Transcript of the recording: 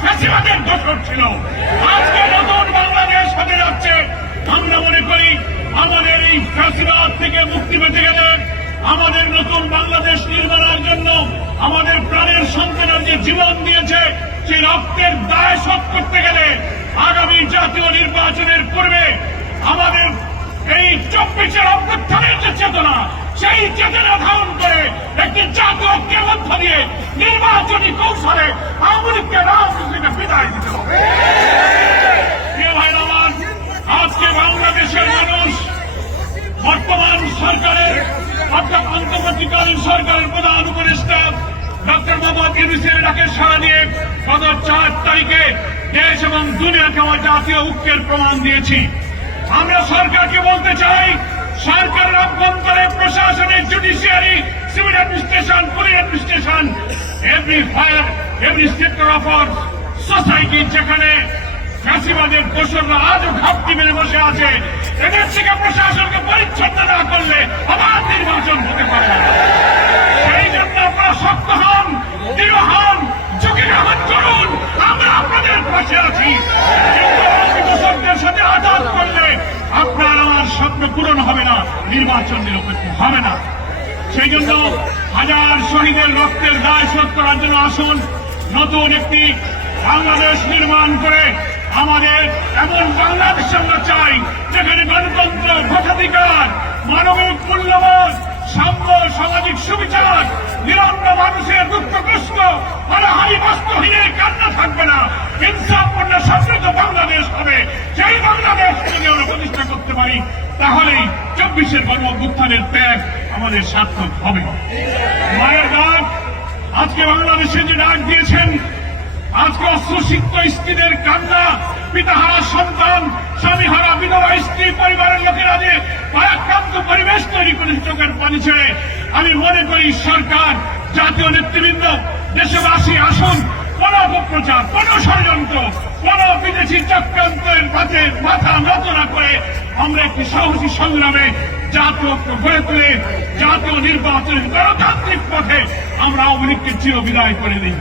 ফ্যাসিবাদের দোষর ছিল। আজকে নতুন বাংলাদেশ হতে যাচ্ছে। আমরা মনে করি আমাদের এই ফ্যাসিবাদ থেকে মুক্তি পেতে গেলে, আমাদের নতুন বাংলাদেশ নির্মাণের জন্য আমাদের প্রাণের সন্তানরা যে জীবন দিয়েছে, সেই রক্তের দায় শোধ করতে গেলে আগামী জাতীয় নির্বাচনের পূর্বে আমাদের এই 24-এর অভ্যুত্থানের যে চেতনা, সেই চেতনা ধারণ করে একটি জাতীয় ঐক্যের মধ্য দিয়ে নির্বাচনী কৌশলে আওয়ামী লীগকে রাজনীতি থেকে বিদায় দিতে হবে। প্রিয় ভাইরা আমার, আজকে বাংলাদেশের মানুষ বর্তমান সরকারের অর্থাৎ অন্তর্বর্তীকালীন সরকারের প্রধান উপদেষ্টা ডক্টর মোহাম্মদ ইউনূসের ডাকে সাড়া দিয়ে গত 4 তারিখে দেশ এবং দুনিয়াকে আমার জাতীয় ঐক্যের প্রমাণ দিয়েছি। আমরা সরকারকে বলতে চাই, সরকারের অভ্যন্তরে প্রশাসনের judiciary, civil administration, police administration, every sector of our society, যেখানে ফ্যাসিবাদের দোষররা আজও ঘাপটি মেরে বসে আছে, এদের থেকে প্রশাসনকে পরিচ্ছন্ন না করলে আবার নির্বাচন হতে পারে না। সেই জন্য আপনারা শক্ত হন, দৃঢ় হন, ঝুঁকি গ্রহণ করুন। আমরা আপনাদের পাশে আছি। দোষরদের সাথে আঘাত করলে আপনার আমার স্বপ্ন পূরণ হবে না, নির্বাচন নিরপেক্ষ হবে না। সেই জন্য হাজার শহীদের রক্তের দায় শোধ করার জন্য আসুন নতুন একটি বাংলাদেশ নির্মাণ করে আমাদের এমন বাংলাদেশ আমরা চাই, যেখানে গণতন্ত্র, ভোটাধিকার, মানবিক মূল্যবোধ, সাম্য, সামাজিক সুবিচার, নিরন্ন মানুষের দুঃখ কষ্ট, হারাহারি বাস্তবহীনের কান্না থাকবে না, ইনসাফপূর্ণ সমৃদ্ধ বাংলাদেশ হবে। সেই বাংলাদেশ যদি আমরা প্রতিষ্ঠা করতে পারি, তাহলেই 24-এর গণ অভ্যুত্থানের ত্যাগ আমাদের সার্থক হবে। মায়ের ডাক, আজকে বাংলাদেশে যে ডাক দিয়েছেন, আজকে অশ্রুসিক্ত স্ত্রীদের কান্না, পিতাহারা সন্তান, স্বামীহারা বিধবা স্ত্রী, পরিবারের লোকেরা যে ভারাক্রান্ত পরিবেশ তৈরি করে চোখের পানি ছেড়ে, আমি মনে করি সরকার, জাতীয় নেতৃবৃন্দ, দেশবাসী আসুন, কোন অপপ্রচার, কোন ষড়যন্ত্র, কোন বিদেশি চক্রান্তের মাথা নত না করে আমরা একটি সাহসী সংগ্রামে জাতীয় ঐক্য গড়ে তুলে জাতীয় নির্বাচনের গণতান্ত্রিক পথে আমরা আওয়ামী লীগকে চিরবিদায় করে দিই।